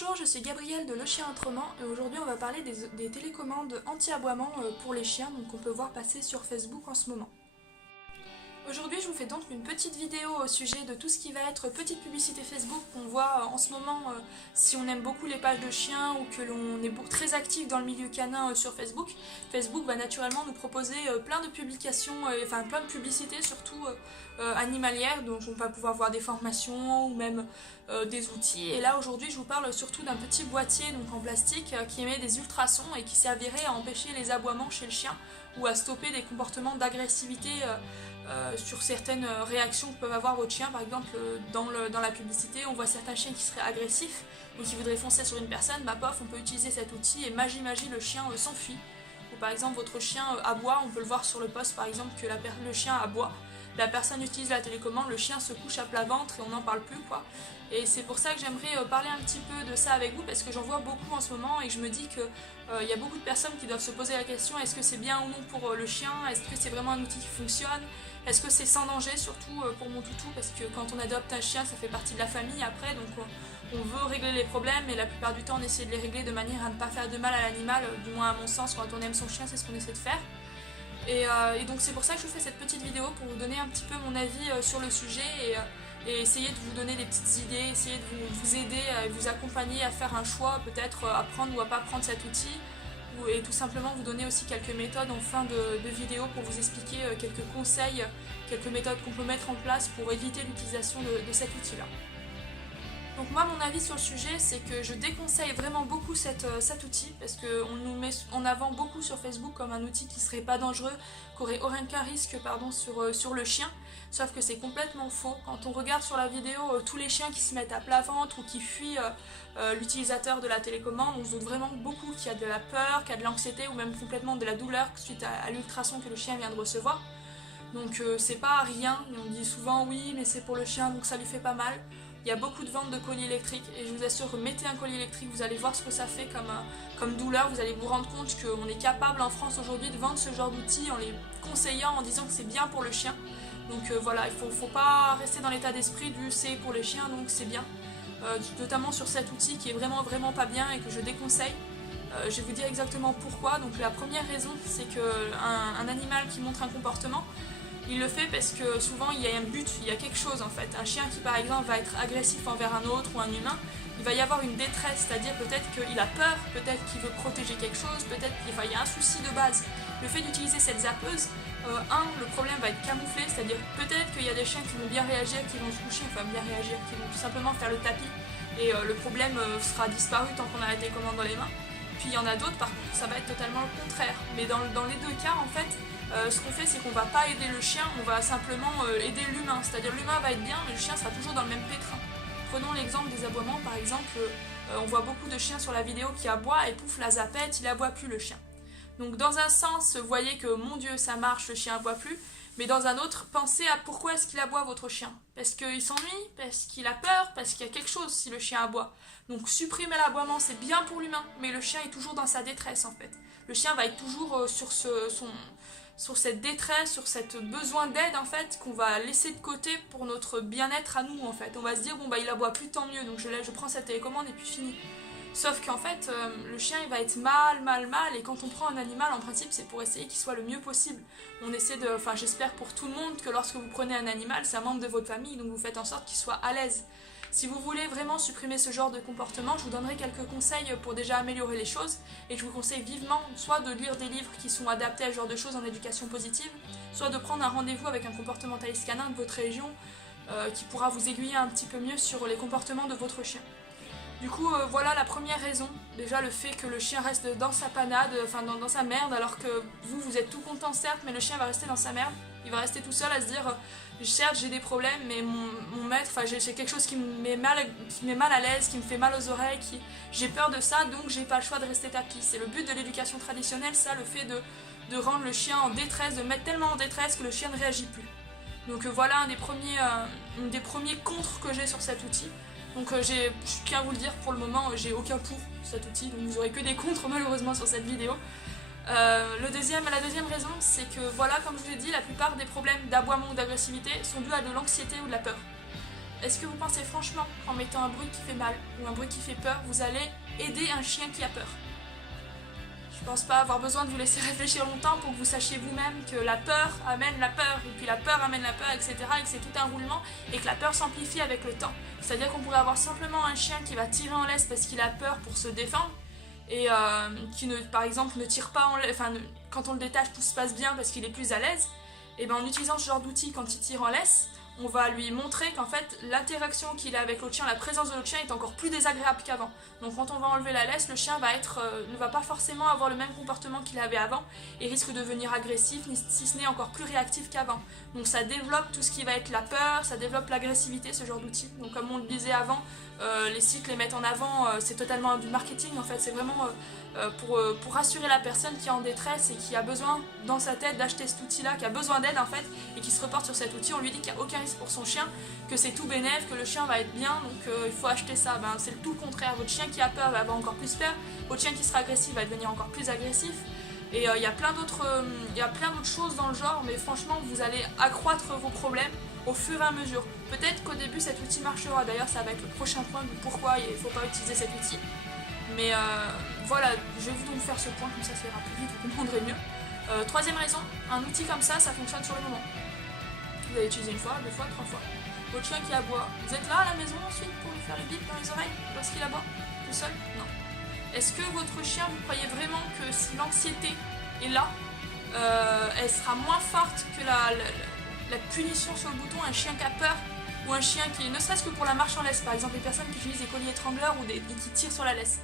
Bonjour, je suis Gabrielle de Le Chien Autrement et aujourd'hui on va parler des télécommandes anti-aboiement pour les chiens donc on peut voir passer sur Facebook en ce moment. Aujourd'hui je vous fais donc une petite vidéo au sujet de tout ce qui va être petite publicité Facebook qu'on voit en ce moment si on aime beaucoup les pages de chiens ou que l'on est très actif dans le milieu canin sur Facebook. Facebook va naturellement nous proposer plein de publications, enfin plein de publicités surtout animalières, donc on va pouvoir voir des formations ou même des outils. Et là aujourd'hui je vous parle surtout d'un petit boîtier donc en plastique qui émet des ultrasons et qui servirait à empêcher les aboiements chez le chien ou à stopper des comportements d'agressivité sur certaines réactions que peuvent avoir votre chien. Par exemple dans la publicité on voit certains chiens qui seraient agressifs ou qui voudraient foncer sur une personne, bah pof on peut utiliser cet outil et magie le chien s'enfuit. Ou par exemple votre chien aboie, on peut le voir sur le poste par exemple que le chien aboie, la personne utilise la télécommande, le chien se couche à plat ventre et on n'en parle plus quoi. Et c'est pour ça que j'aimerais parler un petit peu de ça avec vous parce que j'en vois beaucoup en ce moment et je me dis que y a beaucoup de personnes qui doivent se poser la question est-ce que c'est bien ou non pour le chien, est-ce que c'est vraiment un outil qui fonctionne, est-ce que c'est sans danger surtout pour mon toutou parce que quand on adopte un chien ça fait partie de la famille après donc on veut régler les problèmes et la plupart du temps on essaie de les régler de manière à ne pas faire de mal à l'animal, du moins à mon sens quand on aime son chien c'est ce qu'on essaie de faire. Et donc c'est pour ça que je vous fais cette petite vidéo pour vous donner un petit peu mon avis sur le sujet et essayer de vous donner des petites idées, essayer de vous aider, vous accompagner à faire un choix, peut-être à prendre ou à pas prendre cet outil, et tout simplement vous donner aussi quelques méthodes en fin de vidéo pour vous expliquer quelques conseils, quelques méthodes qu'on peut mettre en place pour éviter l'utilisation de cet outil-là. Donc moi mon avis sur le sujet c'est que je déconseille vraiment beaucoup cet outil parce qu'on nous met en avant beaucoup sur Facebook comme un outil qui serait pas dangereux, qui aurait aucun risque sur le chien, sauf que c'est complètement faux. Quand on regarde sur la vidéo tous les chiens qui se mettent à plat ventre ou qui fuient l'utilisateur de la télécommande, on se doute vraiment beaucoup qu'il y a de la peur, qu'il y a de l'anxiété ou même complètement de la douleur suite à l'ultrason que le chien vient de recevoir. Donc c'est pas rien, et on dit souvent oui mais c'est pour le chien donc ça lui fait pas mal. Il y a beaucoup de ventes de colliers électriques et je vous assure, mettez un collier électrique, vous allez voir ce que ça fait comme douleur, vous allez vous rendre compte qu'on est capable en France aujourd'hui de vendre ce genre d'outils en les conseillant, en disant que c'est bien pour le chien. Donc voilà, il faut pas rester dans l'état d'esprit du c'est pour les chiens donc c'est bien. Notamment sur cet outil qui est vraiment pas bien et que je déconseille. Je vais vous dire exactement pourquoi. Donc la première raison c'est qu'un animal qui montre un comportement, il le fait parce que souvent il y a un but, il y a quelque chose en fait. Un chien qui par exemple va être agressif envers un autre ou un humain, il va y avoir une détresse, c'est-à-dire peut-être qu'il a peur, peut-être qu'il veut protéger quelque chose, peut-être qu'il y a un souci de base. Le fait d'utiliser cette zappeuse, le problème va être camouflé, c'est-à-dire peut-être qu'il y a des chiens qui vont bien réagir, qui vont se coucher, enfin bien réagir, qui vont tout simplement faire le tapis et le problème sera disparu tant qu'on a la télécommande dans les mains. Puis il y en a d'autres par contre ça va être totalement le contraire. Mais dans les deux cas en fait, ce qu'on fait c'est qu'on va pas aider le chien, on va simplement aider l'humain. C'est-à-dire l'humain va être bien mais le chien sera toujours dans le même pétrin. Prenons l'exemple des aboiements par exemple, on voit beaucoup de chiens sur la vidéo qui aboient et pouf la zapette, il aboie plus le chien. Donc dans un sens, vous voyez que mon Dieu ça marche, le chien aboie plus. Mais dans un autre, pensez à pourquoi est-ce qu'il aboie votre chien. Parce qu'il s'ennuie, parce qu'il a peur, parce qu'il y a quelque chose si le chien aboie. Donc supprimer l'aboiement c'est bien pour l'humain, mais le chien est toujours dans sa détresse en fait. Le chien va être toujours sur cette détresse, sur cette besoin d'aide en fait, qu'on va laisser de côté pour notre bien-être à nous en fait. On va se dire bon bah il aboie plus, tant mieux, donc je prends cette télécommande et puis fini. Sauf qu'en fait, le chien il va être mal, et quand on prend un animal, en principe, c'est pour essayer qu'il soit le mieux possible. On essaie j'espère pour tout le monde que lorsque vous prenez un animal, c'est un membre de votre famille, donc vous faites en sorte qu'il soit à l'aise. Si vous voulez vraiment supprimer ce genre de comportement, je vous donnerai quelques conseils pour déjà améliorer les choses, et je vous conseille vivement soit de lire des livres qui sont adaptés à ce genre de choses en éducation positive, soit de prendre un rendez-vous avec un comportementaliste canin de votre région, qui pourra vous aiguiller un petit peu mieux sur les comportements de votre chien. Du coup, voilà la première raison. Déjà le fait que le chien reste dans sa panade, enfin dans sa merde, alors que vous êtes tout content certes, mais le chien va rester dans sa merde. Il va rester tout seul à se dire, certes j'ai des problèmes, mais mon maître, enfin j'ai quelque chose qui me met mal à l'aise, qui me fait mal aux oreilles, j'ai peur de ça, donc j'ai pas le choix de rester tapis. C'est le but de l'éducation traditionnelle, ça, le fait de rendre le chien en détresse, de mettre tellement en détresse que le chien ne réagit plus. Donc voilà un des premiers contres que j'ai sur cet outil. Donc je tiens à vous le dire, pour le moment j'ai aucun pour cet outil, donc vous aurez que des contres malheureusement sur cette vidéo. La deuxième raison c'est que voilà, comme je vous l'ai dit, la plupart des problèmes d'aboiement ou d'agressivité sont dus à de l'anxiété ou de la peur. est-ce que vous pensez franchement qu'en mettant un bruit qui fait mal ou un bruit qui fait peur, vous allez aider un chien qui a peur? Je pense pas avoir besoin de vous laisser réfléchir longtemps pour que vous sachiez vous-même que la peur amène la peur, et puis la peur amène la peur, etc. et que c'est tout un roulement, et que la peur s'amplifie avec le temps. C'est-à-dire qu'on pourrait avoir simplement un chien qui va tirer en laisse parce qu'il a peur pour se défendre, et qui, par exemple, ne tire pas en laisse, enfin, quand on le détache, tout se passe bien parce qu'il est plus à l'aise. Et bien en utilisant ce genre d'outil quand il tire en laisse, on va lui montrer qu'en fait l'interaction qu'il a avec l'autre chien, la présence de l'autre chien est encore plus désagréable qu'avant. Donc quand on va enlever la laisse, le chien va ne va pas forcément avoir le même comportement qu'il avait avant et risque de devenir agressif, si ce n'est encore plus réactif qu'avant. Donc ça développe tout ce qui va être la peur, ça développe l'agressivité, ce genre d'outil. Donc comme on le disait avant, les sites les mettent en avant, c'est totalement du marketing en fait, c'est vraiment pour rassurer la personne qui est en détresse et qui a besoin dans sa tête d'acheter cet outil-là, qui a besoin d'aide en fait, et qui se reporte sur cet outil, on lui dit qu'il n'y a aucun risque pour son chien, que c'est tout bénef, que le chien va être bien, donc il faut acheter ça. Ben, c'est le tout le contraire, votre chien qui a peur va avoir encore plus peur, votre chien qui sera agressif va devenir encore plus agressif, et il y a plein d'autres choses dans le genre, mais franchement vous allez accroître vos problèmes au fur et à mesure. Peut-être qu'au début cet outil marchera, d'ailleurs ça va être le prochain point de pourquoi il ne faut pas utiliser cet outil. Mais voilà, je vais vous donc faire ce point, comme ça ira plus vite, vous comprendrez mieux. Troisième raison, un outil comme ça fonctionne sur le moment. Vous allez utiliser une fois, deux fois, trois fois. Votre chien qui aboie, vous êtes là à la maison ensuite pour lui faire les bips dans les oreilles lorsqu'il aboie? Tout seul? Non. Est-ce que votre chien, vous croyez vraiment que si l'anxiété est là, elle sera moins forte que la punition sur le bouton? Un chien qui a peur, ou un chien qui, ne serait-ce que pour la marche en laisse, par exemple les personnes qui utilisent des colliers étrangleurs ou qui tirent sur la laisse,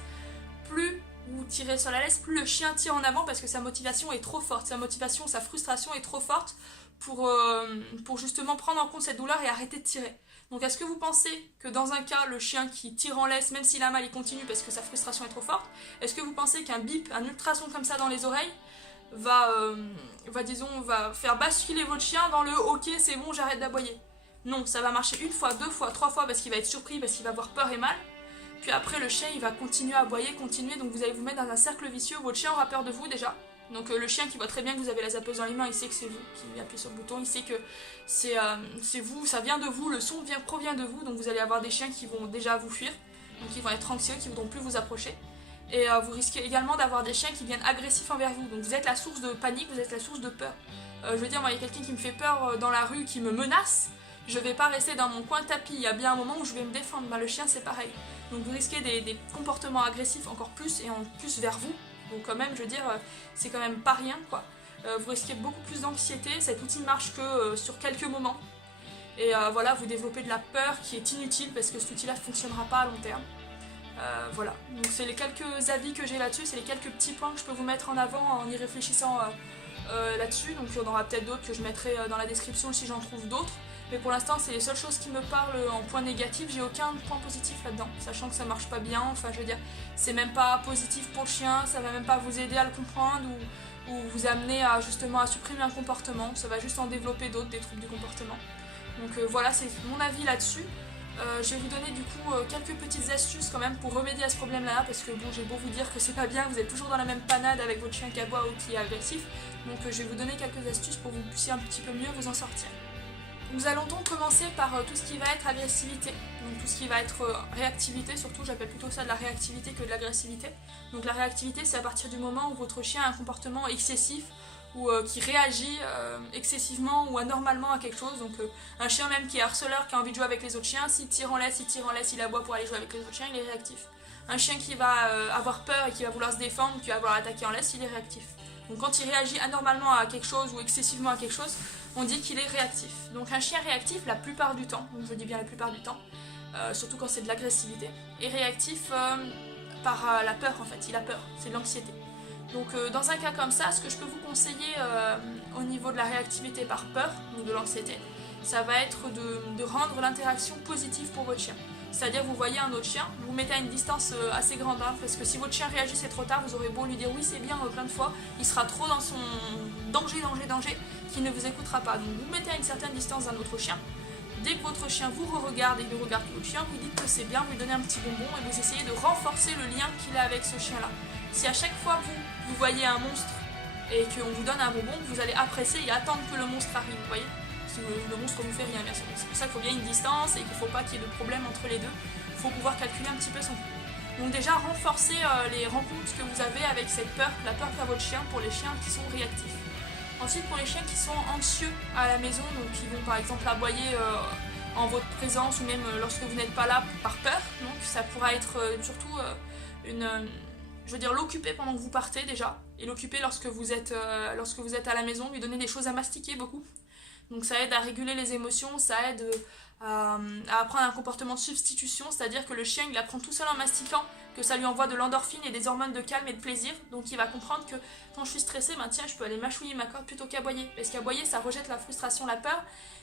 plus vous tirez sur la laisse, plus le chien tire en avant parce que sa motivation est trop forte, sa frustration est trop forte pour justement prendre en compte cette douleur et arrêter de tirer. Donc est-ce que vous pensez que dans un cas, le chien qui tire en laisse, même s'il a mal, il continue parce que sa frustration est trop forte? Est-ce que vous pensez qu'un bip, un ultrason comme ça dans les oreilles va faire basculer votre chien dans le « ok, c'est bon, j'arrête d'aboyer ». Non, ça va marcher une fois, deux fois, trois fois parce qu'il va être surpris, parce qu'il va avoir peur et mal. Puis après, le chien, il va continuer à aboyer, donc vous allez vous mettre dans un cercle vicieux. Votre chien aura peur de vous déjà. Donc le chien qui voit très bien que vous avez la zappeuse dans les mains, il sait que c'est vous qui appuyez sur le bouton, il sait que c'est vous, ça vient de vous, le son provient de vous, donc vous allez avoir des chiens qui vont déjà vous fuir, donc ils vont être anxieux, qui ne voudront plus vous approcher. Et vous risquez également d'avoir des chiens qui viennent agressifs envers vous, donc vous êtes la source de panique, vous êtes la source de peur. Je veux dire, moi il y a quelqu'un qui me fait peur dans la rue, qui me menace, je vais pas rester dans mon coin tapis, il y a bien un moment où je vais me défendre, le chien c'est pareil. Donc vous risquez des comportements agressifs encore plus, et en plus vers vous, donc quand même, je veux dire, c'est quand même pas rien quoi. Vous risquez beaucoup plus d'anxiété, cet outil marche que sur quelques moments. Et voilà, vous développez de la peur qui est inutile parce que cet outil-là ne fonctionnera pas à long terme. Voilà, donc c'est les quelques avis que j'ai là-dessus, c'est les quelques petits points que je peux vous mettre en avant en y réfléchissant là-dessus. Donc il y en aura peut-être d'autres que je mettrai dans la description si j'en trouve d'autres. Mais pour l'instant, c'est les seules choses qui me parlent en point négatif. J'ai aucun point positif là-dedans, sachant que ça marche pas bien. Enfin, je veux dire, c'est même pas positif pour le chien, ça va même pas vous aider à le comprendre ou vous amener à justement à supprimer un comportement. Ça va juste en développer d'autres, des troubles du comportement. Donc voilà, c'est mon avis là-dessus. Je vais vous donner du coup quelques petites astuces quand même pour remédier à ce problème-là, parce que bon, j'ai beau vous dire que c'est pas bien, vous êtes toujours dans la même panade avec votre chien qui aboie ou qui est agressif. Donc je vais vous donner quelques astuces pour que vous puissiez un petit peu mieux vous en sortir. Nous allons donc commencer par tout ce qui va être agressivité, donc tout ce qui va être réactivité, surtout j'appelle plutôt ça de la réactivité que de l'agressivité. Donc la réactivité, c'est à partir du moment où votre chien a un comportement excessif ou qui réagit excessivement ou anormalement à quelque chose. Donc un chien même qui est harceleur, qui a envie de jouer avec les autres chiens, s'il tire en laisse, il aboie pour aller jouer avec les autres chiens, il est réactif. Un chien qui va avoir peur et qui va vouloir se défendre, qui va vouloir attaquer en laisse, il est réactif. Donc quand il réagit anormalement à quelque chose ou excessivement à quelque chose, on dit qu'il est réactif. Donc un chien réactif, la plupart du temps, donc je dis bien la plupart du temps, surtout quand c'est de l'agressivité, est réactif par la peur en fait, il a peur, c'est de l'anxiété. Donc dans un cas comme ça, ce que je peux vous conseiller au niveau de la réactivité par peur, donc de l'anxiété, ça va être de rendre l'interaction positive pour votre chien. C'est-à-dire vous voyez un autre chien, vous mettez à une distance assez grande, hein, parce que si votre chien réagit c'est trop tard, vous aurez beau lui dire oui c'est bien plein de fois, il sera trop dans son danger, qu'il ne vous écoutera pas. Donc vous mettez à une certaine distance d'un autre chien. Dès que votre chien vous re-regarde et il regarde votre chien, vous dites que c'est bien, vous lui donnez un petit bonbon et vous essayez de renforcer le lien qu'il a avec ce chien-là. Si à chaque fois vous voyez un monstre et qu'on vous donne un bonbon, vous allez apprécier et attendre que le monstre arrive, vous voyez. si le monstre vous fait rien, bien sûr. C'est pour ça qu'il faut bien une distance et qu'il ne faut pas qu'il y ait de problème entre les deux. Il faut pouvoir calculer un petit peu son coup. Donc déjà, renforcez les rencontres que vous avez avec cette peur, la peur qu'a votre chien pour les chiens qui sont réactifs. Ensuite, pour les chiens qui sont anxieux à la maison, donc qui vont par exemple aboyer en votre présence ou même lorsque vous n'êtes pas là par peur, donc ça pourra être surtout je veux dire l'occuper pendant que vous partez déjà, et l'occuper lorsque vous êtes à la maison, lui donner des choses à mastiquer beaucoup. Donc ça aide à réguler les émotions, ça aide à apprendre un comportement de substitution, c'est-à-dire que le chien il apprend tout seul en mastiquant que ça lui envoie de l'endorphine et des hormones de calme et de plaisir, donc il va comprendre que quand je suis stressée, ben tiens, je peux aller mâchouiller ma corde plutôt qu'aboyer, parce qu'aboyer ça rejette la frustration, la peur,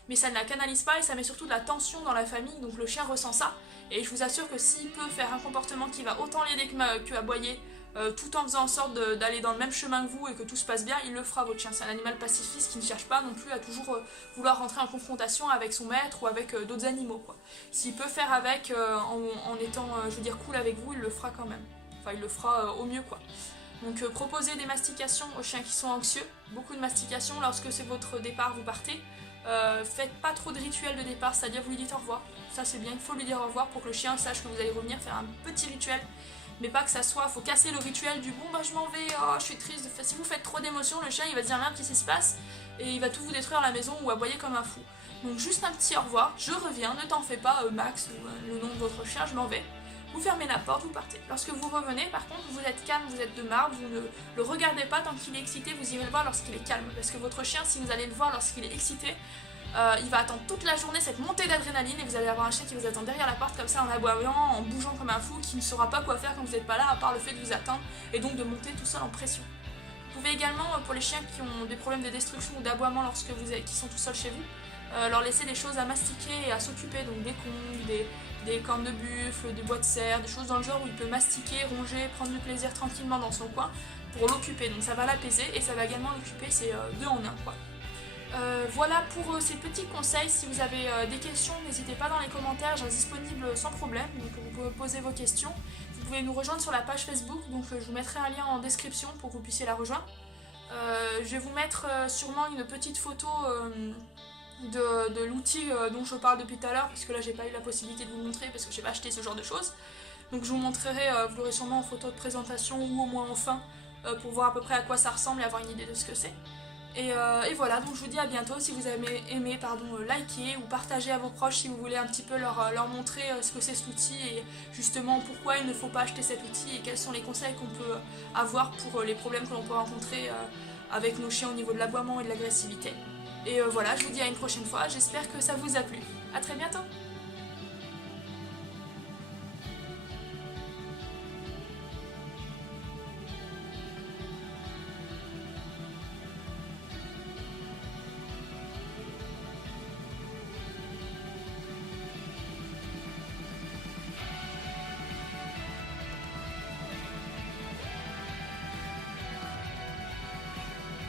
mais ça ne la canalise pas et ça met surtout de la tension dans la famille, donc le chien ressent ça, et je vous assure que s'il peut faire un comportement qui va autant l'aider que aboyer, tout en faisant en sorte d'aller dans le même chemin que vous et que tout se passe bien, il le fera votre chien. C'est un animal pacifiste qui ne cherche pas non plus à toujours vouloir rentrer en confrontation avec son maître ou avec d'autres animaux, quoi. S'il peut faire avec en étant, je veux dire, cool avec vous, il le fera quand même. Enfin, il le fera au mieux, quoi. Donc proposez des mastications aux chiens qui sont anxieux, beaucoup de mastications lorsque c'est votre départ, vous partez. Faites pas trop de rituels de départ, c'est-à-dire vous lui dites au revoir. Ça c'est bien, il faut lui dire au revoir pour que le chien sache que vous allez revenir, faire un petit rituel. Mais pas que ça soit, faut casser le rituel du bon bah je m'en vais, oh je suis triste. Si vous faites trop d'émotions, le chien il va se dire merde qu'est-ce qui se passe et il va tout vous détruire à la maison ou aboyer comme un fou. Donc juste un petit au revoir, je reviens, ne t'en fais pas Max ou le nom de votre chien, je m'en vais. Vous fermez la porte, vous partez. Lorsque vous revenez, par contre, vous êtes calme, vous êtes de marbre, vous ne le regardez pas tant qu'il est excité, vous irez le voir lorsqu'il est calme. Parce que votre chien, si vous allez le voir lorsqu'il est excité, il va attendre toute la journée cette montée d'adrénaline et vous allez avoir un chien qui vous attend derrière la porte comme ça en aboyant, en bougeant comme un fou, qui ne saura pas quoi faire quand vous n'êtes pas là à part le fait de vous attendre et donc de monter tout seul en pression. Vous pouvez également, pour les chiens qui ont des problèmes de destruction ou d'aboiement qui sont tout seuls chez vous, leur laisser des choses à mastiquer et à s'occuper, donc des congres, des cornes de buffle, des bois de serre, des choses dans le genre où il peut mastiquer, ronger, prendre du plaisir tranquillement dans son coin pour l'occuper. Donc ça va l'apaiser et ça va également l'occuper, c'est deux en un quoi. Voilà pour ces petits conseils. Si vous avez des questions, n'hésitez pas dans les commentaires, je reste disponible sans problème, donc vous pouvez poser vos questions. Vous pouvez nous rejoindre sur la page Facebook, donc je vous mettrai un lien en description pour que vous puissiez la rejoindre. Je vais vous mettre sûrement une petite photo de l'outil dont je parle depuis tout à l'heure, parce que là j'ai pas eu la possibilité de vous montrer parce que j'ai pas acheté ce genre de choses. Donc je vous montrerai, vous l'aurez sûrement en photo de présentation ou au moins en fin pour voir à peu près à quoi ça ressemble et avoir une idée de ce que c'est. Et voilà, donc je vous dis à bientôt. Si vous avez aimé, likez ou partagez à vos proches si vous voulez un petit peu leur montrer ce que c'est cet outil et justement pourquoi il ne faut pas acheter cet outil et quels sont les conseils qu'on peut avoir pour les problèmes que l'on peut rencontrer avec nos chiens au niveau de l'aboiement et de l'agressivité. Et voilà, je vous dis à une prochaine fois, j'espère que ça vous a plu. A très bientôt.